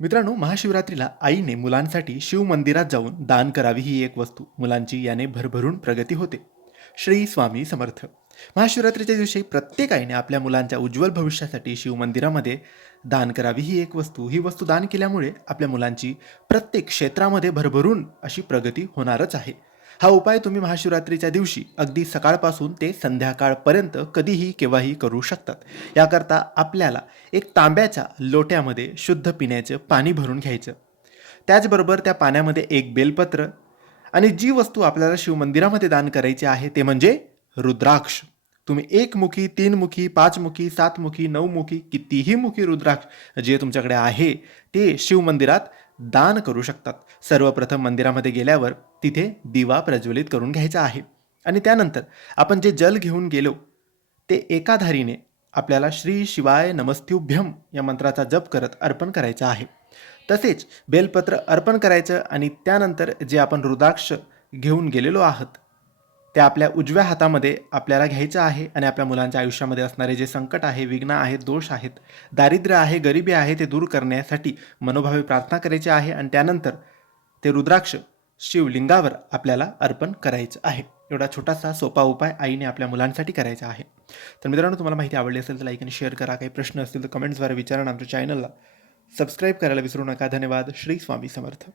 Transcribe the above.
मित्रांनो महाशिवरात्रीला आईने मुलांसाठी शिव मंदिरात जाऊन दान करावी ही एक वस्तू. मुलांची याने भरभरून प्रगती होते. श्री स्वामी समर्थ. महाशिवरात्रीच्या दिवशी प्रत्येक आईने आपल्या मुलांच्या उज्ज्वल भविष्यासाठी शिव मंदिरामध्ये दान करावी ही एक वस्तू. ही वस्तू दान केल्यामुळे आपल्या मुलांची प्रत्येक क्षेत्रामध्ये भरभरून अशी प्रगती होणारच आहे. हा उपाय तुम्ही महाशिवरात्रीच्या दिवशी अगदी सकाळपासून ते संध्याकाळपर्यंत कधीही केव्हाही करू शकतात. याकरता आपल्याला एक तांब्याच्या लोट्यामध्ये शुद्ध पिण्याचं पाणी भरून घ्यायचं. त्याचबरोबर त्या पाण्यामध्ये एक बेलपत्र आणि जी वस्तू आपल्याला शिवमंदिरामध्ये दान करायची आहे ते म्हणजे रुद्राक्ष. तुम्ही एकमुखी तीनमुखी पाचमुखी सातमुखी नऊमुखी कितीही मुखी रुद्राक्ष जे तुमच्याकडे आहे ते शिवमंदिरात दान करू शकतात. सर्वप्रथम मंदिरामध्ये गेल्यावर तिथे दिवा प्रज्वलित करून घ्यायचा आहे. आणि त्यानंतर आपण जे जल घेऊन गेलो ते एकाधारीने आपल्याला श्री शिवाय नमस्त्युभ्यम या मंत्राचा जप करत अर्पण करायचं आहे. तसेच बेलपत्र अर्पण करायचं आणि त्यानंतर जे आपण रुद्राक्ष घेऊन गेलेलो आहात ते आपल्या उजव्या हातामध्ये आपल्याला घ्यायचं आहे आणि आपल्या मुलांच्या आयुष्यामध्ये असणारे जे संकट आहे विघ्न आहेत दोष आहेत दारिद्र्य आहे गरिबी आहे ते दूर करण्यासाठी मनोभावे प्रार्थना करायची आहे आणि त्यानंतर ते रुद्राक्ष शिवलिंगावर आपल्याला अर्पण करायचं आहे. एवढा छोटासा सोपा उपाय आईने आपल्या मुलांसाठी करायचा आहे. तर मित्रांनो तुम्हाला माहिती आवडली असेल तर लाईक आणि शेअर करा. काही प्रश्न असतील तर कमेंट्सद्वारे विचारा आमच्या चॅनलला सबस्क्राईब करायला विसरू नका. धन्यवाद. श्री स्वामी समर्थ.